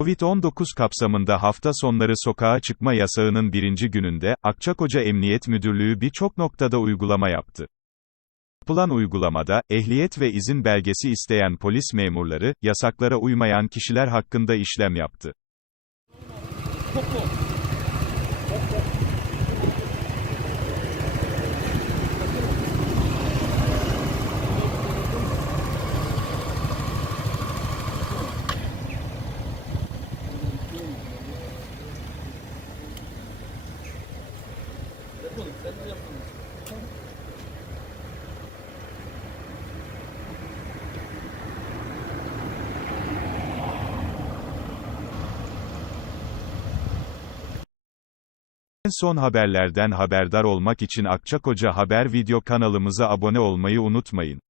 Covid-19 kapsamında hafta sonları sokağa çıkma yasağının birinci gününde, Akçakoca Emniyet Müdürlüğü birçok noktada uygulama yaptı. Yapılan uygulamada, ehliyet ve izin belgesi isteyen polis memurları, yasaklara uymayan kişiler hakkında işlem yaptı. En son haberlerden haberdar olmak için Akçakoca Haber video kanalımıza abone olmayı unutmayın.